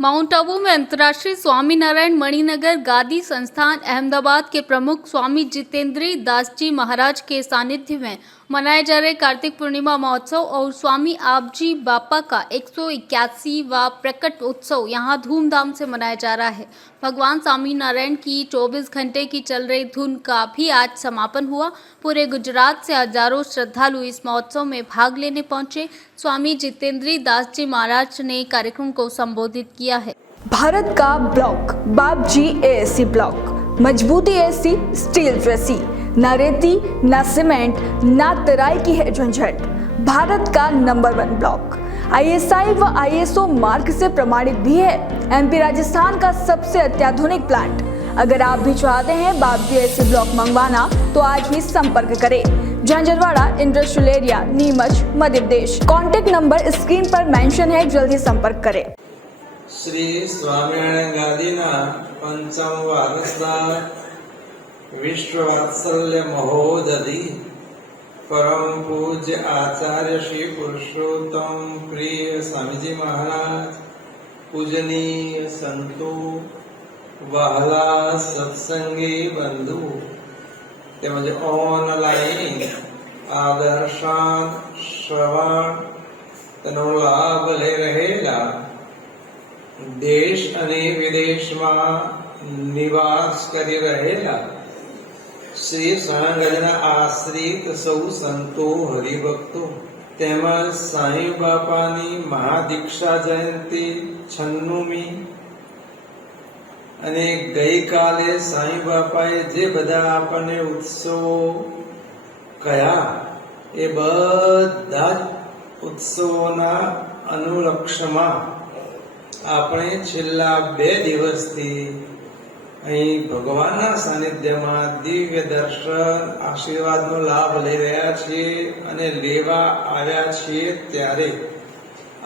Mount Abu में अंतर्राष्ट्रीय स्वामीनारायण मणिनगर गादी संस्थान अहमदाबाद के प्रमुख स्वामी जितेंद्री दास जी महाराज के सानिध्य में मनाए जा रहे कार्तिक पूर्णिमा महोत्सव और स्वामी आपजी बापा का 181वां प्रकट उत्सव यहां धूमधाम से मनाया जा रहा है। भगवान स्वामीनारायण की 24 घंटे की चल रही धुन का भी आज समापन हुआ। पूरे गुजरात से हजारों श्रद्धालु इस महोत्सव में भाग लेने पहुंचे। स्वामी जितेंद्री दास जी महाराज ने कार्यक्रम को संबोधित किया है। भारत का ब्लॉक बापजी एएससी ब्लॉक, मजबूती ऐसी स्टील जैसी, ना रेती ना सीमेंट ना तराई की है झंझट। भारत का नंबर 1 ब्लॉक आईएसआई व आईएसओ मार्क से प्रमाणित भी है। एमपी राजस्थान का सबसे अत्याधुनिक प्लांट। अगर आप भी चाहते हैं बापजी एएससी ब्लॉक मंगवाना तो आज ही संपर्क करें। Jhanjharwada industrial area, Neemuch, Madhya Pradesh. Contact number screen पर मेंशन है, जल्दी संपर्क करें। श्री स्वामीनारायण गादीना 5मा वारसदार विश्ववात्सल्य महोदधि परम पूज्य आचार्य श्री पुरुषोत्तम प्रिय स्वामीजी महाराज, पूजनीय संतो, वहला सत्संगी बंधु તેમજ ઓનલાઈન આદર્શાન શ્રવણ તેનો લાભ લઈ રહેલા દેશ અને વિદેશમાં નિવાસ કરી રહેલા શ્રી સ્વામિનારાયણના આશ્રિત સૌ સંતો હરિભક્તો તેમજ સાંઈ બાપાની મહાદીક્ષા જયંતિ 96મી અને ગઈકાલે સાંઈ બાપાએ જે બધા આપણને ઉત્સવો કયા એ બધા ઉત્સવોના અનુલક્ષમાં આપણે છેલ્લા 2 દિવસથી અહીં ભગવાનના સાનિધ્યમાં દિવ્ય દર્શન આશીર્વાદનો લાભ લઈ રહ્યા છીએ અને લેવા આવ્યા છીએ ત્યારે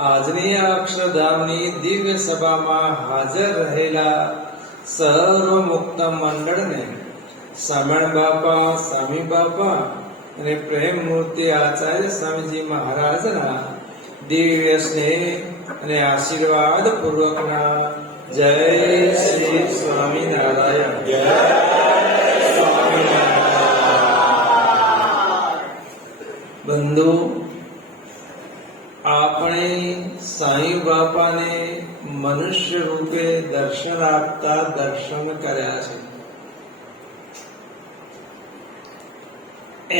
આજની આ અક્ષરધામની દિવ્ય સભામાં હાજર રહેલા સર્વ મુક્ત મંડળને સામણ બાપા, સ્વામી બાપા અને પ્રેમ મૂર્તિ આચાર્ય સ્વામીજી મહારાજના દિવ્ય સ્નેહ અને આશીર્વાદ પૂર્વકના જય શ્રી સ્વામિનારાયણ, જય સ્વામિનારાયણ। બંધુ, આપણે સાંઈ બાપાને મનુષ્ય રૂપે દર્શન આપતા દર્શન કર્યા છે।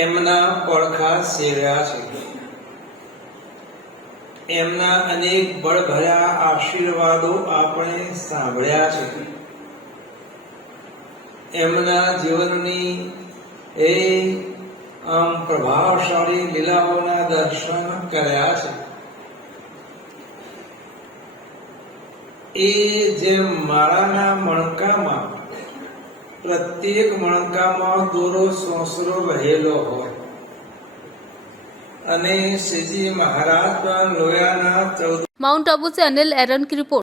એમના પડખા સેવ્યા છે, એમના અનેક બળભર્યા આશીર્વાદો આપણે સાંભળ્યા છે, એમના જીવનની એ પ્રભાવશાળી લીલાઓના દર્શન કર્યા છે। એ જે માળાના મણકામાં પ્રત્યેક મણકામાં દોરો સોંસરો રહેલો હોય અને શ્રીજી મહારાજ પણ લોયાના 14। माउंट आबू से अनिल एरन की रिपोर्ट।